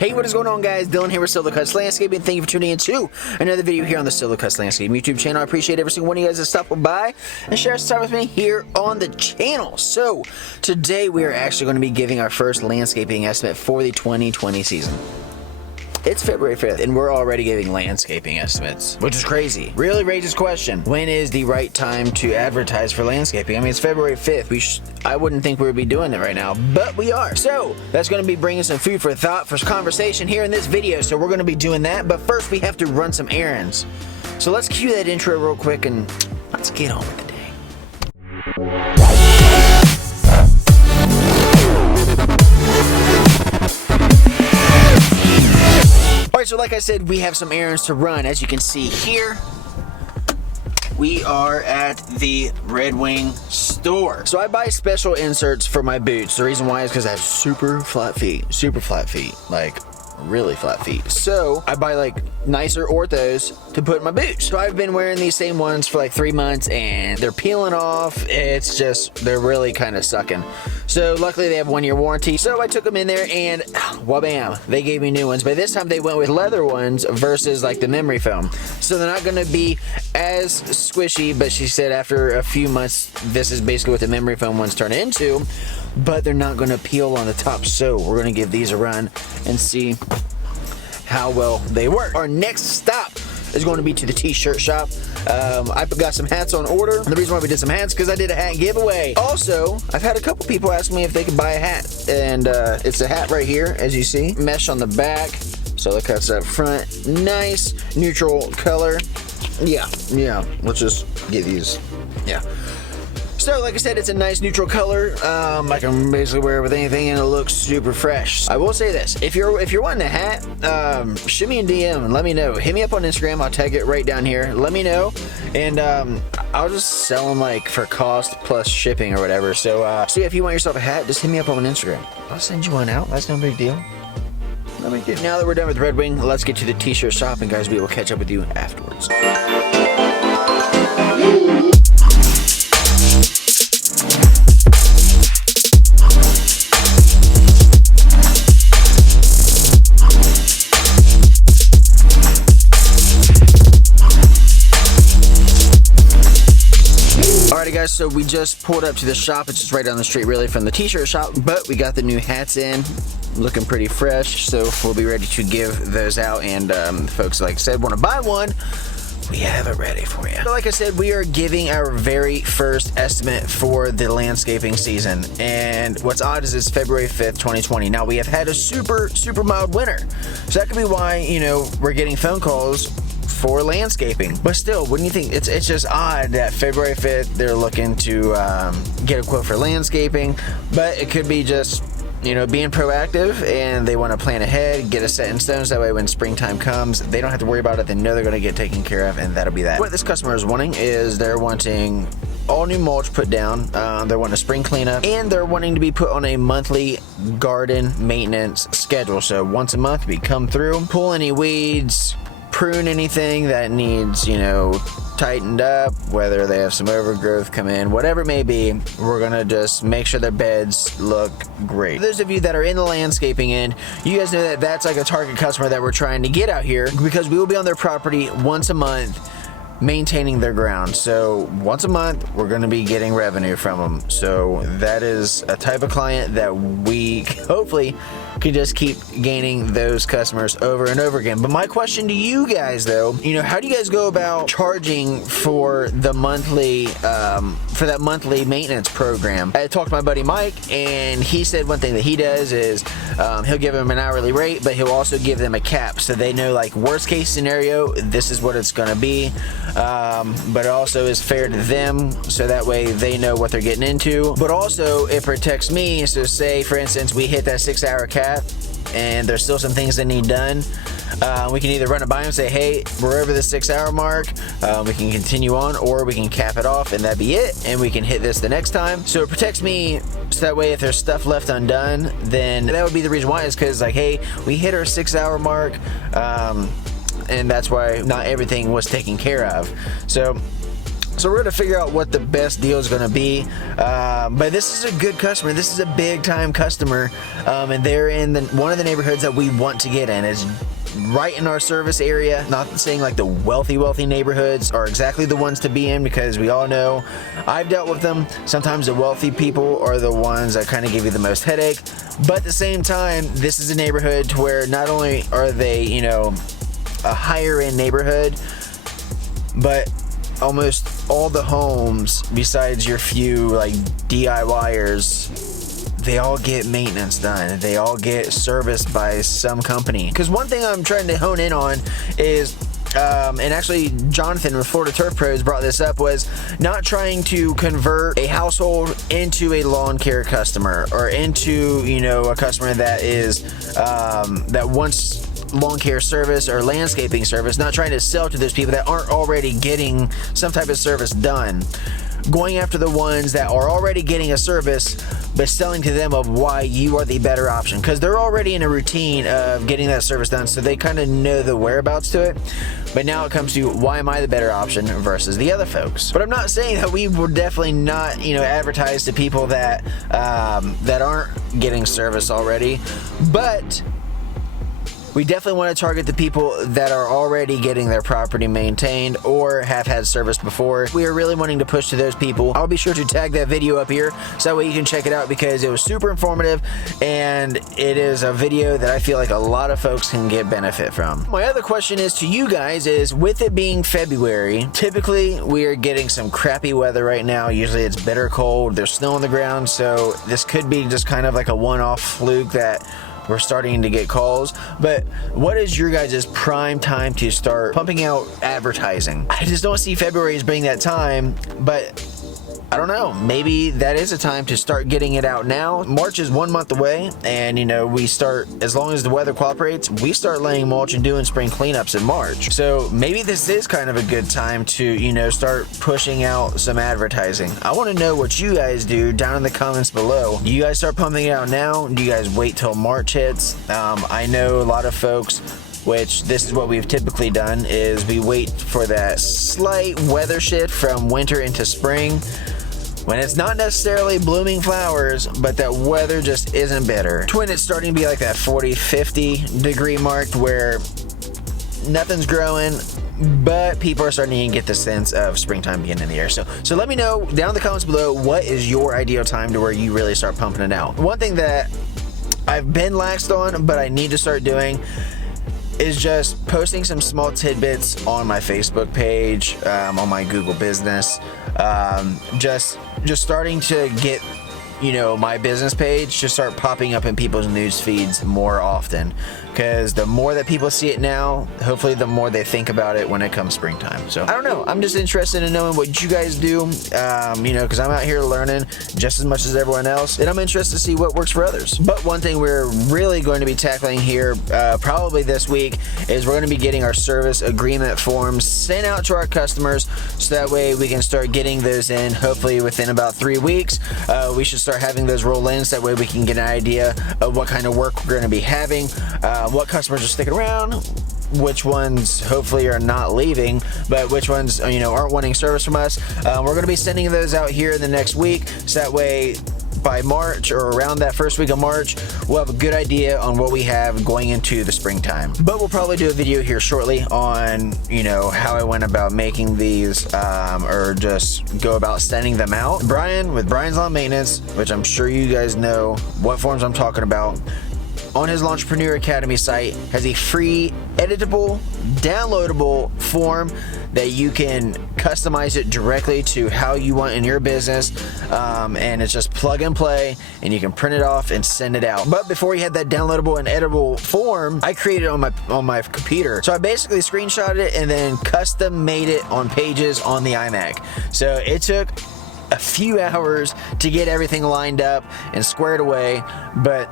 Hey, what is going on, guys? Dylan here with Solo Cuts Landscaping. Thank you for tuning in to another video here on the Solo Cuts Landscaping YouTube channel. I appreciate every single one of you guys that stopped by and share some time with me here on the channel. So, today we are actually going to be giving our first landscaping estimate for the 2020 season. It's February 5th, and we're already giving landscaping estimates, which is crazy. Really raises question. When is the right time to advertise for landscaping? I mean, it's February 5th. I wouldn't think we would be doing it right now, but we are. So, that's going to be bringing some food for thought, for conversation here in this video, so we're going to be doing that. But first, we have to run some errands. So let's cue that intro real quick, and let's get on with the day. Alright, so like I said, we have some errands to run. As you can see here, we are at the Red Wing store. So I buy special inserts for my boots. The reason why is because I have super flat feet, like really flat feet. So I buy like nicer orthos to put in my boots. So I've been wearing these same ones for like 3 months and they're peeling off. It's just, they're really kind of sucking. So luckily they have 1-year warranty. So I took them in there and wha-bam, they gave me new ones. But this time they went with leather ones versus like the memory foam. So they're not gonna be as squishy, but she said after a few months, this is basically what the memory foam ones turn into, but they're not gonna peel on the top. So we're gonna give these a run and see how well they work. Our next stop is going to be to the t-shirt shop. I got some hats on order. The reason why we did some hats because I did a hat giveaway. Also, I've had a couple people ask me if they could buy a hat, and it's a hat right here, as you see. Mesh on the back, Solo Cuts up front. Nice neutral color. Yeah. Let's just get these. Yeah. So, like I said, it's a nice neutral color. I can basically wear it with anything, and it looks super fresh. I will say this: if you're wanting a hat, shoot me a DM and let me know. Hit me up on Instagram. I'll tag it right down here. Let me know, and I'll just sell them like for cost plus shipping or whatever. So, yeah, if you want yourself a hat, just hit me up on Instagram. I'll send you one out. That's no big deal. No big deal. Now that we're done with Red Wing, let's get to the t-shirt shop, and guys, we will catch up with you afterwards. Alrighty guys, so we just pulled up to the shop. It's just right down the street really from the t-shirt shop, but we got the new hats in, looking pretty fresh, so we'll be ready to give those out. And folks, like I said, want to buy one, we have it ready for you. So like I said, we are giving our very first estimate for the landscaping season, and what's odd is it's February 5th, 2020. Now we have had a super mild winter, so that could be why, you know, we're getting phone calls for landscaping. But still, wouldn't you think it's just odd that February 5th they're looking to get a quote for landscaping? But it could be just, you know, being proactive, and they want to plan ahead, get a set in stone, so that way when springtime comes, they don't have to worry about it. They know they're going to get taken care of, and that'll be that. What this customer is wanting is they're wanting all new mulch put down, they're wanting a spring cleanup, and they're wanting to be put on a monthly garden maintenance schedule. So once a month we come through, pull any weeds, prune anything that needs, you know, tightened up, whether they have some overgrowth come in, whatever it may be. We're gonna just make sure their beds look great. For those of you that are in the landscaping end, you guys know that that's like a target customer that we're trying to get out here, because we will be on their property once a month maintaining their ground. So once a month we're going to be getting revenue from them. So that is a type of client that we hopefully can just keep gaining those customers over and over again. But my question to you guys though, you know, how do you guys go about charging for the monthly for that monthly maintenance program? I talked to my buddy Mike, and he said one thing that he does is he'll give them an hourly rate, but he'll also give them a cap, so they know, like, worst case scenario, this is what it's going to be. But it also is fair to them, so that way they know what they're getting into. But also it protects me. So say for instance we hit that 6-hour cap and there's still some things that need done, we can either run it by them and say, hey, we're over the 6-hour mark, we can continue on, or we can cap it off and that'd be it, and we can hit this the next time. So it protects me, so that way if there's stuff left undone, then that would be the reason why, is because, like, hey, we hit our 6-hour mark, and that's why not everything was taken care of. So So we're gonna figure out what the best deal is gonna be. But this is a good customer. This is a big time customer, and they're in one of the neighborhoods that we want to get in. It's right in our service area. Not saying like the wealthy neighborhoods are exactly the ones to be in, because we all know, I've dealt with them. Sometimes the wealthy people are the ones that kind of give you the most headache. But at the same time, this is a neighborhood to where not only are they, you know, a higher end neighborhood, but almost all the homes, besides your few like DIYers, they all get maintenance done. They all get serviced by some company. Because one thing I'm trying to hone in on is, and actually Jonathan with Florida Turf Pros brought this up, was not trying to convert a household into a lawn care customer, or into, you know, a customer that is that wants lawn care service or landscaping service. Not trying to sell to those people that aren't already getting some type of service done. Going after the ones that are already getting a service, but selling to them of why you are the better option, because they're already in a routine of getting that service done, so they kind of know the whereabouts to it. But now it comes to, why am I the better option versus the other folks? But I'm not saying that we will definitely not, you know, advertise to people that that aren't getting service already, but we definitely want to target the people that are already getting their property maintained or have had service before. We are really wanting to push to those people. I'll be sure to tag that video up here so that way you can check it out, because it was super informative and it is a video that I feel like a lot of folks can get benefit from. My other question is to you guys is, with it being February, typically we are getting some crappy weather right now. Usually it's bitter cold, there's snow on the ground, so this could be just kind of like a one-off fluke that we're starting to get calls. But what is your guys' prime time to start pumping out advertising? I just don't see February as being that time, but I don't know, maybe that is a time to start getting it out now. March is 1 month away, and you know, we start, as long as the weather cooperates, we start laying mulch and doing spring cleanups in March. So maybe this is kind of a good time to, you know, start pushing out some advertising. I want to know what you guys do down in the comments below. Do you guys start pumping it out now? Do you guys wait till March hits? I know a lot of folks, which this is what we've typically done, is we wait for that slight weather shift from winter into spring, when it's not necessarily blooming flowers, but that weather just isn't better. When it's starting to be like that 40-50 degree mark where nothing's growing, but people are starting to get the sense of springtime being in the air. So let me know down in the comments below, what is your ideal time to where you really start pumping it out. One thing that I've been laxed on, but I need to start doing, is just posting some small tidbits on my Facebook page, on my Google business, just starting to get, you know, my business page to start popping up in people's news feeds more often, because the more that people see it now, hopefully the more they think about it when it comes springtime. So I don't know, I'm just interested in knowing what you guys do, you know, because I'm out here learning just as much as everyone else, and I'm interested to see what works for others. But one thing we're really going to be tackling here probably this week is we're going to be getting our service agreement forms sent out to our customers, so that way we can start getting those in hopefully within about 3 weeks. We should start having those roll in, so that way we can get an idea of what kind of work we're going to be having, what customers are sticking around, which ones hopefully are not leaving, but which ones, you know, aren't wanting service from us. We're going to be sending those out here in the next week, so that way by March, or around that first week of March, we'll have a good idea on what we have going into the springtime. But we'll probably do a video here shortly on, you know, how I went about making these, or just go about sending them out. Brian with Brian's Lawn Maintenance, which I'm sure you guys know what forms I'm talking about, on his Lawntrepreneur Academy site has a free editable, downloadable form that you can customize it directly to how you want in your business, and it's just plug and play, and you can print it off and send it out. But before you had that downloadable and editable form, I created it on my computer. So I basically screenshotted it and then custom made it on Pages on the iMac. So it took a few hours to get everything lined up and squared away, but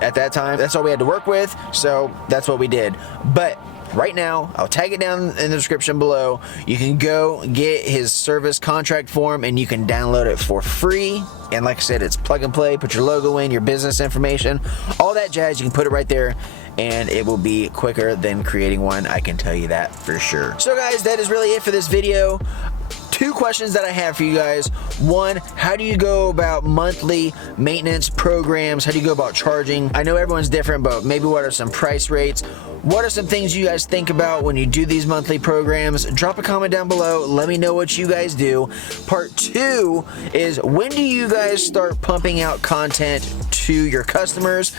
at that time, that's all we had to work with, so that's what we did. But right now, I'll tag it down in the description below. You can go get his service contract form and you can download it for free. And like I said, it's plug and play, put your logo in, your business information, all that jazz, you can put it right there, and it will be quicker than creating one, I can tell you that for sure. So guys, that is really it for this video. 2 questions that I have for you guys. One, how do you go about monthly maintenance programs? How do you go about charging? I know everyone's different, but maybe what are some price rates? What are some things you guys think about when you do these monthly programs? Drop a comment down below. Let me know what you guys do. Part 2 is, when do you guys start pumping out content to your customers,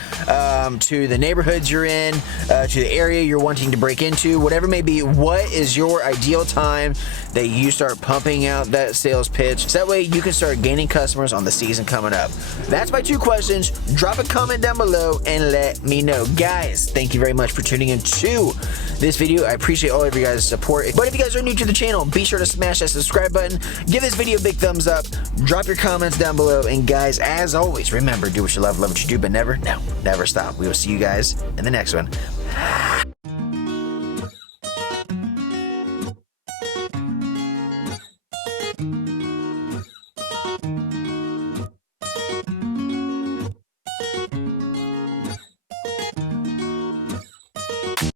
to the neighborhoods you're in, to the area you're wanting to break into, whatever it may be? What is your ideal time that you start pumping out that sales pitch, so that way you can start gaining customers on the season coming up? That's my 2 questions. Drop a comment down below and let me know. Guys, thank you very much for tuning into this video. I appreciate all of you guys' support. But if you guys are new to the channel, be sure to smash that subscribe button, give this video a big thumbs up, drop your comments down below, and guys, as always, remember, do what you love what you do, but never stop. We will see you guys in the next one.